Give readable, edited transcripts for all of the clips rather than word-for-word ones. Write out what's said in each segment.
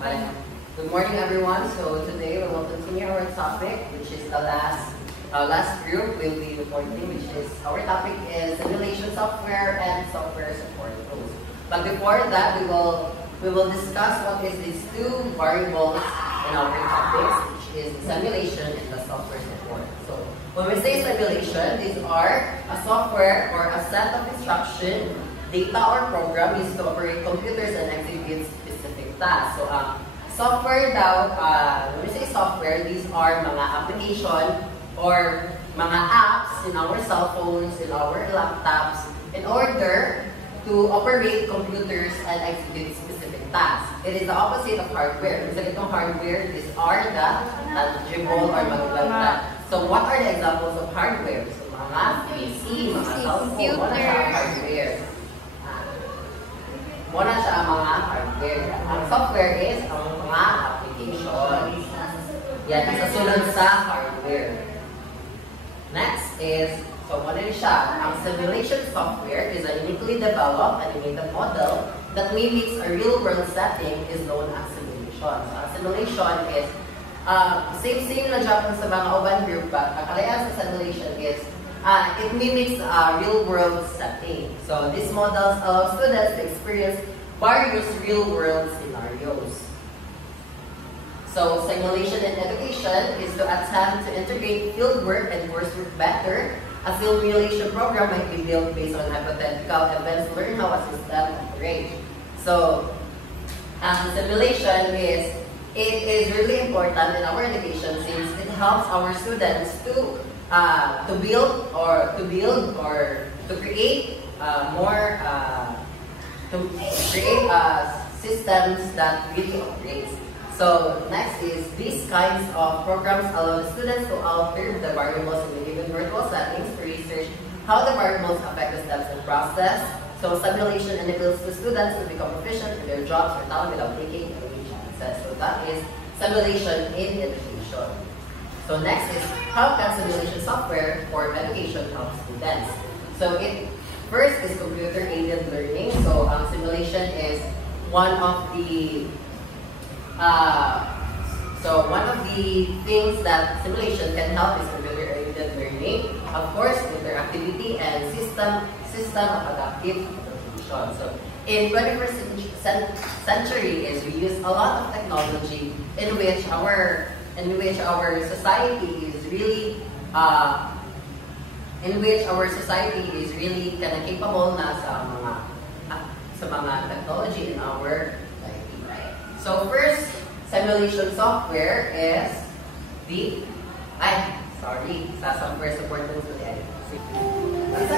Bye. Good morning, everyone. So today we will continue our topic, which is the last group we'll be reporting, which is our topic is simulation software and software support tools. But before that, we will discuss what is these two variables in our topics, which is simulation and the software support. So when we say simulation, these are a software or a set of instruction, data or program used to operate computers and execute specific tasks. So software daw, when we say software, these are mga application or mga apps in our cell phones, in our laptops, in order to operate computers and execute specific tasks. It is the opposite of hardware. Kasi itong hardware, these are the tangible or magbagta. So what are the examples of hardware? So mga PC, mga cell phone, wala siya ang hardware. Muna siya ang mga hardware. Ang software is ang mga applications. Yan, isasunod sa hardware. Next is, so muna rin siya, ang simulation software is a uniquely developed animated model that mimics a real-world setting is known as simulation. So, ang simulation is, same na Japan sa mga uban group, but ang kalayan sa simulation is, it mimics a real-world setting. So these models allow students to experience various real-world scenarios. So simulation in education is to attempt to integrate fieldwork and coursework better. A simulation program might be built based on hypothetical events to learn how a system operates. So simulation is really important in our education since it helps our students to build or to create systems that really operates. So next is these kinds of programs allow the students to alter the variables in the given virtual settings to research how the variables affect the steps and process. So simulation enables the students to become proficient in their jobs or talent without taking any chances. So that is simulation in education. So next is how can simulation software for education help students? So first is computer-aided learning. So simulation is one of the things that simulation can help is computer-aided learning. Of course, interactivity and system of adaptive application. So in 21st century is we use a lot of technology in which our society is really kind of capable na sa mga technology in our society. So first simulation software is sa software support tools with editing. Ang sa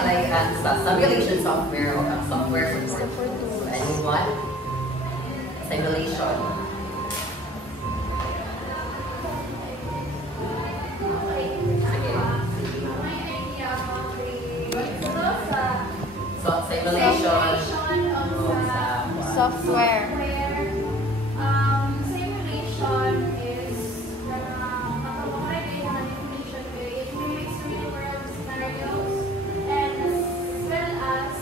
kalayan sa simulation software o software support tools. So anyone? Simulation. So, simulation software. Simulation is it mimics real-world scenarios and as well as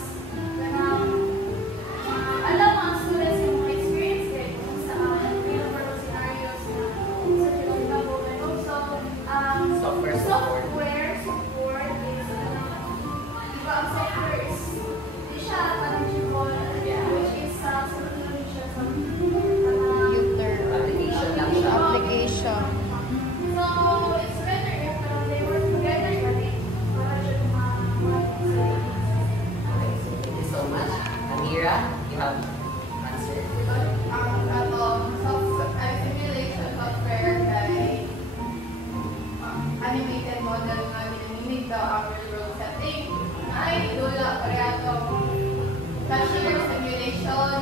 allow mga students yung mga experience din kung sa real-world scenarios na sa tinatawag and also software support is diba ang software is di siya tangible which is simulation sa Computer application lang siya. application. So it's better if they work together para siya Thank you so much. Amira, you have answer. Simulation software kay animated model nga minimig daw ang real-world setting. Ay, idula pareha itong cashier simulation.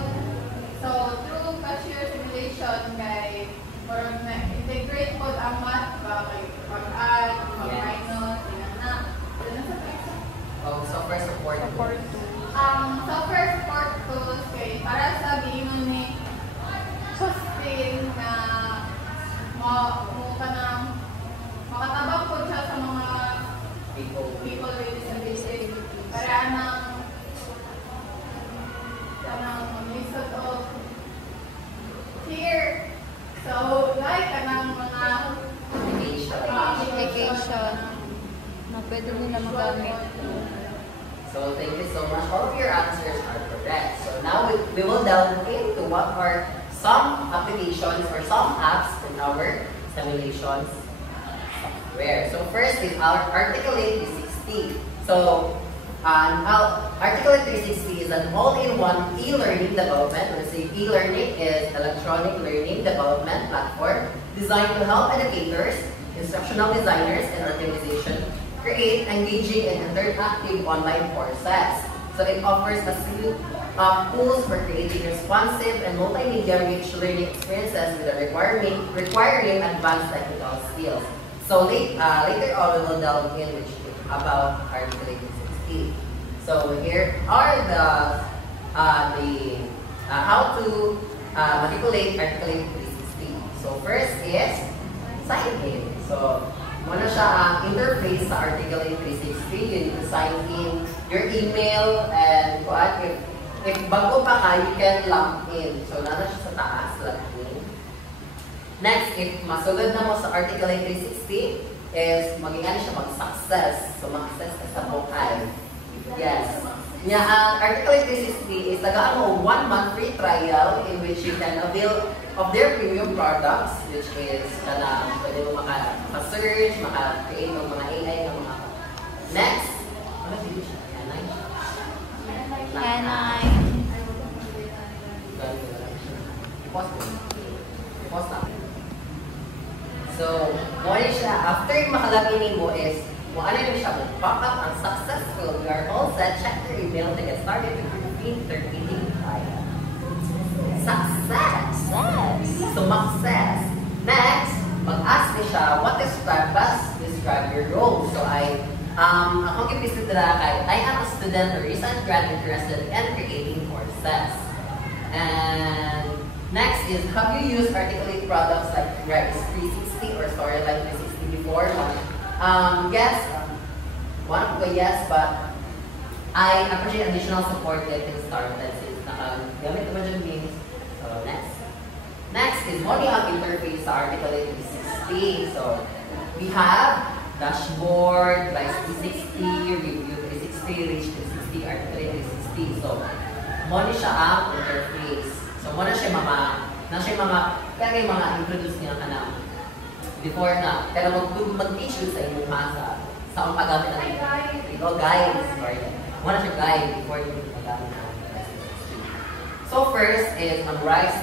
So, through cashier simulation kay integrate po ang math ba kay pag-add, pag-minus, na. Software support. Software support tools kay para sa giingon ni sustain na makatabang po siya sa mga people with disabilities para ng lisod of pwede nila magamit. So thank you so much. All of your answers are correct. So now we will delve into what are some applications or some apps in our simulations software. So first is our Articulate 360. So Articulate 360 is an all-in-one e-learning development. Let's say e-learning is electronic learning development platform designed to help educators, instructional designers, and organizations create engaging and interactive online courses. So it offers a suite of tools for creating responsive and multimedia-rich learning experiences with a requiring advanced technical skills. So later on, we will delve in about Articulate 360. So here are the how to manipulate Articulate 360. So first is sign in. So muna siya ang interface sa Articulate 360. You need to sign in your email and if bago pa ka, you can log in. So nana siya sa taas, log in. Next, if masugod na mo sa Articulate 360, is magiging siya mag-success. So mag-success ka sa buhay. Yes. Ang Articulate 360 is tagaan mo 1 month free trial in which you can avail of their premium products, which is pwede mo maka-search, maka-create ng mga AI ng mga. Next, ano dito siya? Canine. Pause na. So, what is siya? After makalagin mo is, kung ano yung siya, pop up ang successful. You are all set. Check your email to get started with your free 30-day trial. Success! So, success. Next, mag-ask niya siya, what describe your role? So, akong gipisip nila kay, I am a student or recent grad interested in creating courses. And next is, have you used Articulate products like Rise 360 or Storyline 360 before? Yes. One of the yes, but I appreciate additional support that can start that since nakagamit naman dyan means. So next. Next is mo ang interface sa Articulate 360. So we have dashboard, Rise 360, Review 360, Reach 360, Articulate 360. So mo siya ang interface. So mo na siya kaya yung mga introduce niya ka na before na, kaya mag-teach yun sa inyong sa ang paggamit ng guide. Sorry. Mo na siya guide before yung paggamit ng Rise 360. So first is ang Rise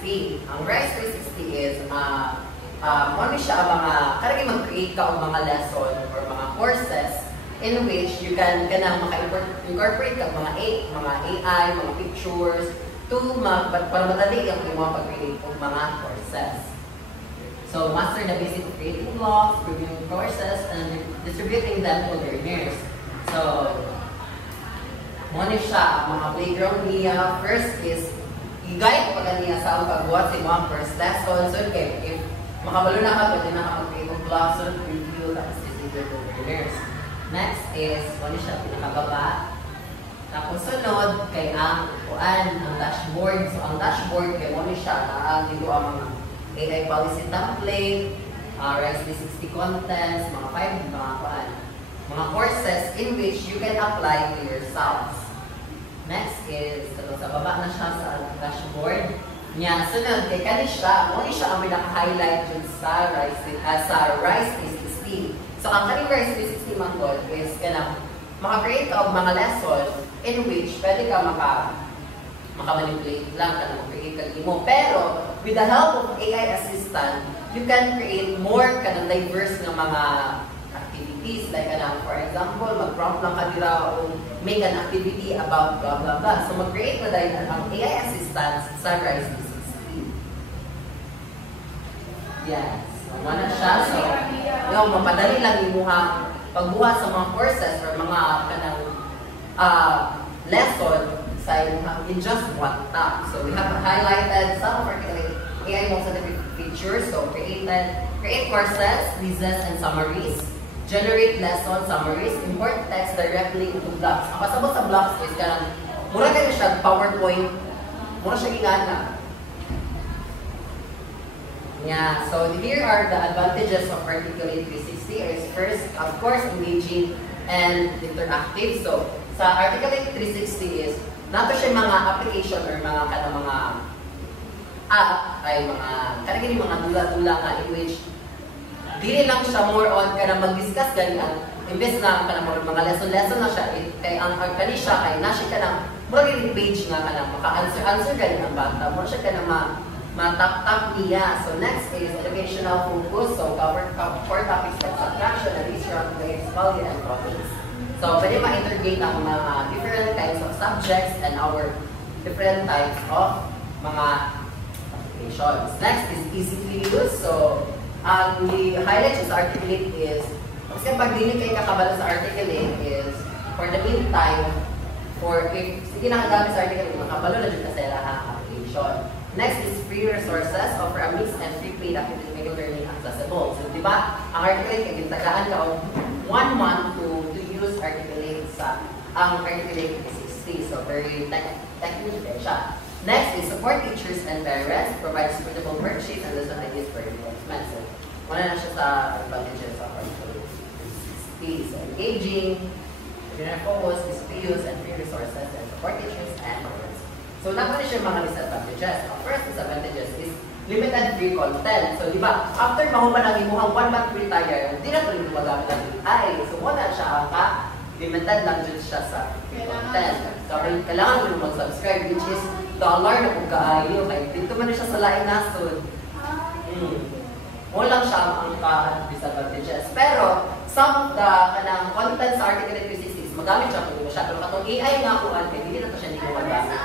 360. Ang Rise 360 is mo siya ang karagi mag-create ka ng mga lesson or mga courses in which you can maka-incorporate ka mga AI, mga pictures, para madali yung mga pag-create ng mga courses. So, master the basic creating blocks, reviewing courses, and distributing them to learners. So, muna siya, mga playground niya. First is, i-guide pa niya sa pagbuhat sa mga first lesson. So, if makabalo na ka, pwede na ka mag-create ng blocks, so review, tapos distribute to learners. Next is, muna siya, pinakababa. Tapos sunod, kay ang dashboard. So, ang dashboard, kay muna siya, dito ang mga AI policy template, Rise 360 contents, mga courses in which you can apply to yourselves. Next is, sa baba na siya sa dashboard. Sunod, kay kani siya, muna siya ang pinaka-highlight dun sa Rise 360. So, ang kaning Rise 360 manggol is, maka-create of mga lessons in which pwede ka maka-manipulate lang ka na mag-create ka mo. Pero, with the help of AI assistant, you can create more diverse ng mga activities. Like, for example, mag-prompt lang ka dira o make an activity about blah blah blah. So, mag-create na dahil ang AI assistant sa Rise 360. Yes. Wala siya. So, mapadali lang yung pagbuhat sa mga courses or mga lesson in just one tap. So we have highlighted some of our AI most scientific features. So create courses, quizzes, and summaries. Generate lesson summaries. Import text directly into blocks. Ang pasabot sa blocks is mura kayo siya PowerPoint. Mura siya gigana. Yeah, so here are the advantages of Articulate 360. Is first, of course, engaging and interactive. So, sa Articulate 360 is, nato siya mga application or mga mga app ay mga dula-dula nga in which dili lang siya more on ka na mag-discuss ganyan. Imbes na ka na mga lesson na siya, kay ang kani siya, kay na siya ka na mga page nga ka na maka-answer ganyan ang bata. Mo siya ka na matap-tap niya. So next is educational focus. So cover core topics like subtraction, addition, grades, value, and profits. So pwede ma-integrate ang mga different types of subjects and our different types of mga applications. Next is easy to use. So the highlight is Articulate is, kasi pag dili kayo kakabala sa Articulate is, for the meantime, sige nakagamit sa Articulate, makabalo na dyan kasi lahat application. Next is free resources, offer a mix and free paid activity make learning accessible. So, di ba, ang Articulate, kagintagahan ka o 1 month to use Articulate sa ang Articulate 360. So, very technical siya. Next is support teachers and parents, provide suitable worksheets and lesson ideas for enforcement. So, wala na siya sa advantages of Articulate 360. So, engaging, focus, is free use and free resources and support teachers and parents. So, naman siya mga disadvantages. Ang first disadvantages is limited free content. So, di ba, after mahuman ang imuhang 1 month free trial, di na ito rin gumagamit ng AI. So, wala siya ang limited lang dyan siya sa free content. So, kailangan mo mag-subscribe, which is dollar na kung kaayo. Kaya dito man siya sa laing nasod. Walang siya ang disadvantages. Pero, some of the kanang content sa Articulate 360 magamit siya kung siya. Pero katong AI nga kuhan, kaya hindi na ito siya hindi ko magamit.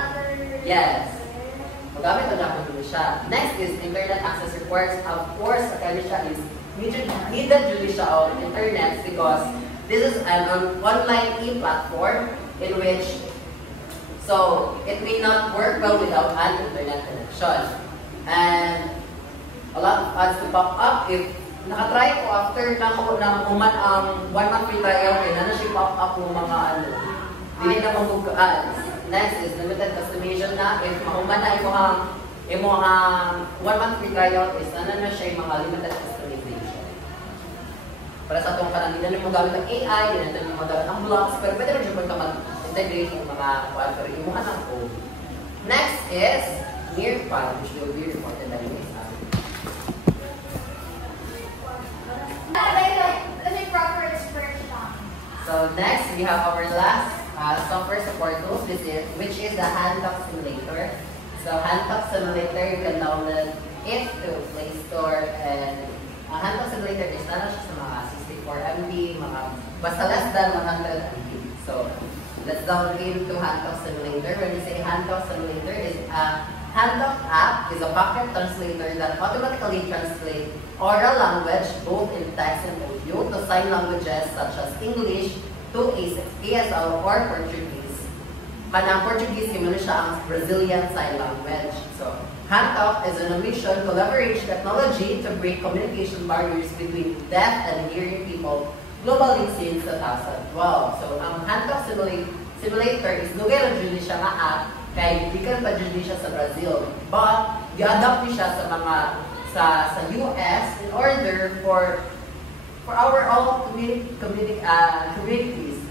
Yes. Magamit na dapat dito siya. Next is internet access requires. Of course, akali siya is needed dito siya on internet because this is an online e-platform in which so it may not work well without an internet connection. And a lot of ads to pop up if nakatry ko after na uman ang 1 month free trial kaya na siya pop up ng mga hindi na mong ads. Next is limited customization na. If mahuman na imo ang 1 month free trial is na siya yung mga limited customization. Para sa itong kanang hindi na mo gamit ng AI, hindi na mo gamit ng blocks, pero pwede rin siya mag-integrate yung mga pero imo ng code. Next is Nearpod, which will be reported by me. Proper expression. So next, we have our last software support tool, which is the HandTalk Simulator. So HandTalk Simulator, you can download it to Play Store, and HandTalk Simulator is na siya sa mga 64 MB, basta less than 100 MB. So let's download into HandTalk Simulator. When we say HandTalk Simulator, HandTalk app is a pocket translator that automatically translates oral language both in text and audio to sign languages such as English to ASL or Portuguese. Kanang Portuguese, yung siya ang Brazilian Sign Language. So, HandTalk is on a mission to leverage technology to break communication barriers between deaf and hearing people globally since 2012. So, ang HandTalk Simulator is nugay lang dyan siya nga app kaya hindi ka pa dyan siya sa Brazil. But, i-adapt siya sa mga sa US in order for our all communities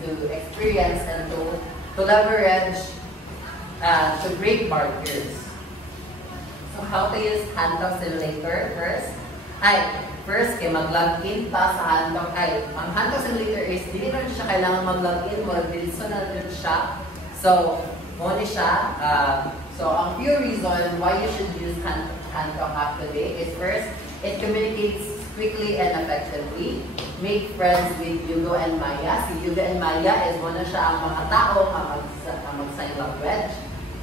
to experience and to leverage to break barriers. So how to use HandTalk Simulator first? First, mag-login pa sa HandTalk. Ang HandTalk Simulator is, hindi na siya kailangan mag-login, mag-bilso na rin siya. So, muna siya. So, ang few reasons why you should use HandTalk app today is first, it communicates quickly and effectively. Make friends with Yugo and Maya. Si Yugo and Maya is muna siya ang mga tao ang mag-sign language.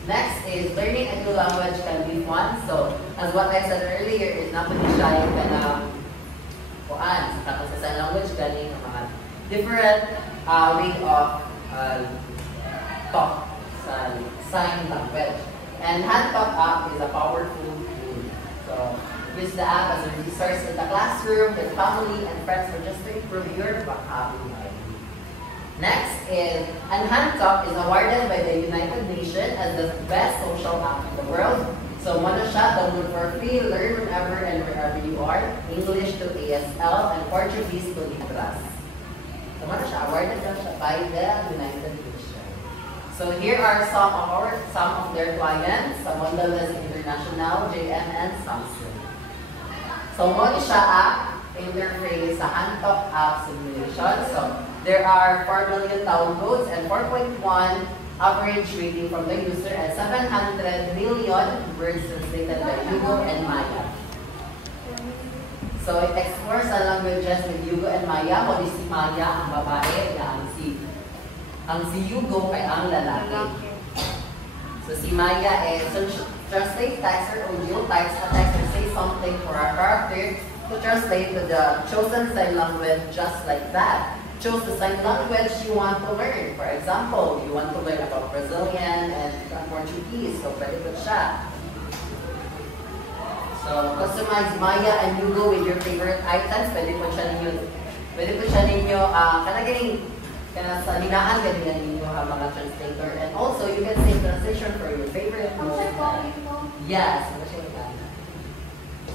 Next is learning a new language can be fun. So, as what I said earlier, is not pwede siya yung tapos sa sign language galing ang mga different way of talk sa sign language. And HandTalk app is a powerful tool. So, use the app as a resource in the classroom, with family and friends, or just to improve your vocabulary. Next is, and HandTalk is awarded by the United Nations as the best social app in the world. So, muna siya, download for free, learn whenever and wherever you are. English to ASL and Portuguese to Libras. So, ano siya? Awarded na siya by the United Nations. So, here are some of their clients. Sa Mondelez International, JMN, Samsung. So, mo siya app interface sa Hantok app simulation. So, there are 4 million downloads and 4.1 average rating from the user and 700 million words translated by Hugo and Maya. So it explores the languages with Hugo and Maya. Mo si Maya ang babae, ang si Hugo ay ang lalaki. So si Maya is translate text or audio, text a text or say something for a character to translate to the chosen sign language just like that. Choose the sign language you want to learn. For example, you want to learn about Brazilian and Portuguese, so pwede po siya. So, customize Maya and Hugo with your favorite items. Pwede po siya ninyo, sa linaan, ganyan ninyo mga translator. And also, you can say translation for your favorite mode. Yes,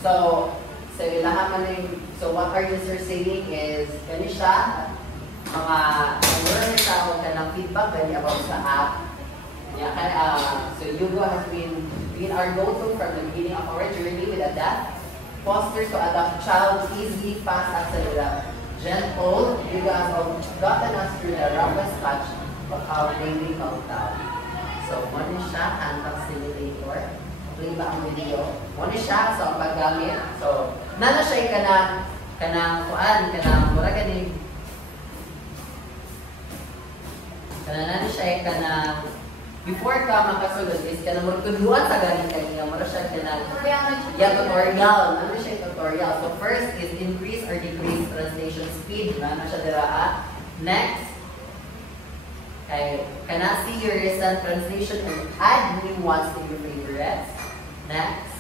so ilahan man yung, so what our user saying is, gani siya, mga meron siya o kanang feedback gani about sa app. Yeah, so Hugo has been our go-to from the beginning of our journey with Adapt. Fosters to adopt child easy, fast, accelerated, gentle. Hugo has gotten us through the roughest patch of our daily countdown. So, one siya, Hantok Simulator. Play ba ang video? One siya, so ang paggamit. So, nana siya kanang mura ganing kanang siya kanang before ka makasulod is kanang mura tudluan sa ganing kaniya mura siya kanang tutorial. Nana siya tutorial. So, first is increase or decrease translation speed. Nana siya dira. Next, can I see your recent translation and add new ones to your favorites? Next.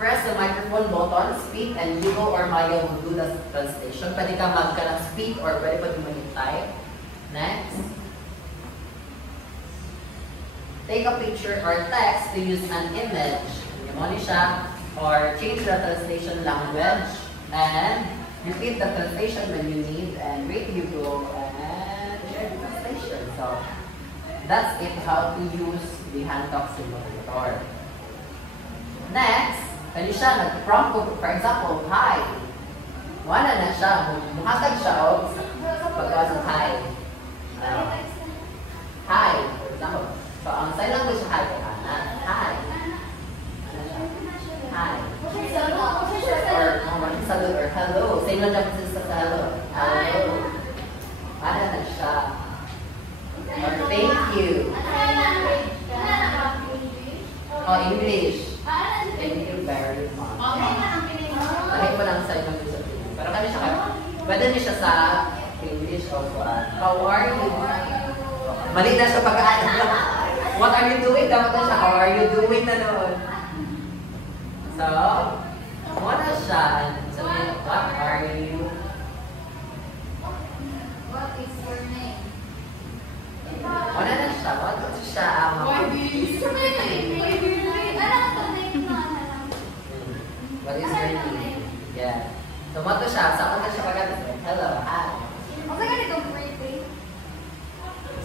Press the microphone button, speak, and Hugo or Maya will do the translation. Pwede ka speak or pwede pa type. Next. Take a picture or text to use an image. Yun siya. Or change the translation language. And repeat the translation when you need. And rate Hugo and share the translation. So, that's it, how to use the Hantok Simulator. Next, kani siya, nag-prompt ko, for example, hi. Wala na siya, muhatag siya o pagkawas ng hi. Hi, for example. So, ang sign language hi kay Hana. Hi. Hi. Or salud or hello. Same lang dyan sa hello. Hello. Wala na siya. Or thank you. Oh, English. Thank you very much. Kahit pa lang sa ibang sa English. Pero kami siya, pwede niya siya sa English o how are you? Mali na siya pag-aano. What are you doing? Dapat na siya, how are you doing na noon? So, what na siya? Sabihin, what are you? What is your name? Wala na siya. What siya? Why do you use your name? What is your name? What is your name? Yeah. So, what siya? Saan na siya pag-aano? Hello, hi.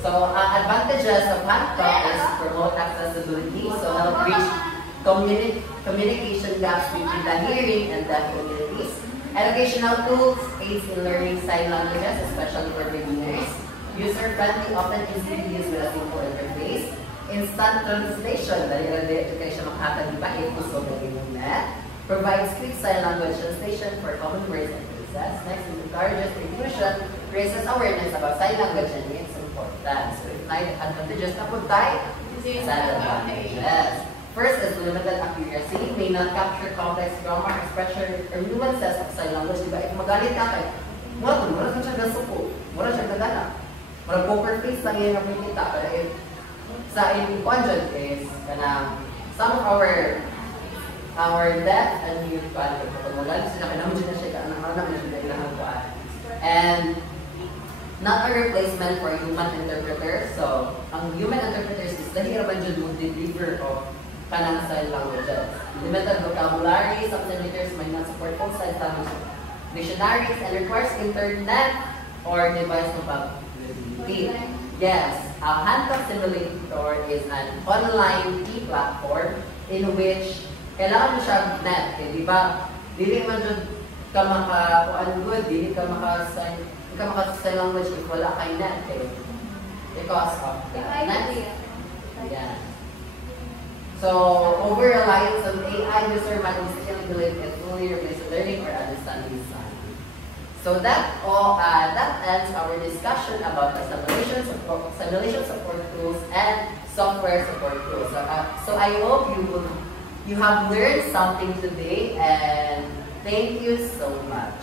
So, advantages of Hantok is promote accessibility, so help reach communication gaps between the hearing and deaf communities. Educational tools aids in learning sign languages, especially for beginners. User-friendly, often easy to use with a simple interface. Instant translation, dahil ang education ng hatag di ba, gusto na net. Provides quick sign language translation for common words and phrases. Next, it encourages inclusion, raises awareness about sign language and its importance. So, if may advantages na po tayo, advantages. First is limited accuracy, may not capture complex grammar, expression, or nuances of sign language. Diba? If magalit ka kayo, mura siya nasuko, mura siya nagana. Mura poker face lang yung nakikita. Pero if sa in-conjunct is, some of our deaf and mute quality. Kapag magalit sila, kailangan mo siya na siya, ano naman siya kailangan ko. And not a replacement for human interpreters. So, ang human interpreters is dahil raman dyan mo deliver of kanang sign languages. Limited vocabulary, some senators might not support full sign language dictionaries and requires internet or device compatibility. Yes, a Handtalk Simulator is an online e-platform in which kailangan mo siya net. Eh, di ba? Dili man dyan ka maka-kuan good, dili ka maka-sign language if wala kay net. Eh. Because of that. Net. Yeah. So, over-reliance on AI user might mistakenly believe it fully replaces learning or understanding sign. So that ends our discussion about the simulation support tools and software support tools. So I hope you have learned something today, and thank you so much.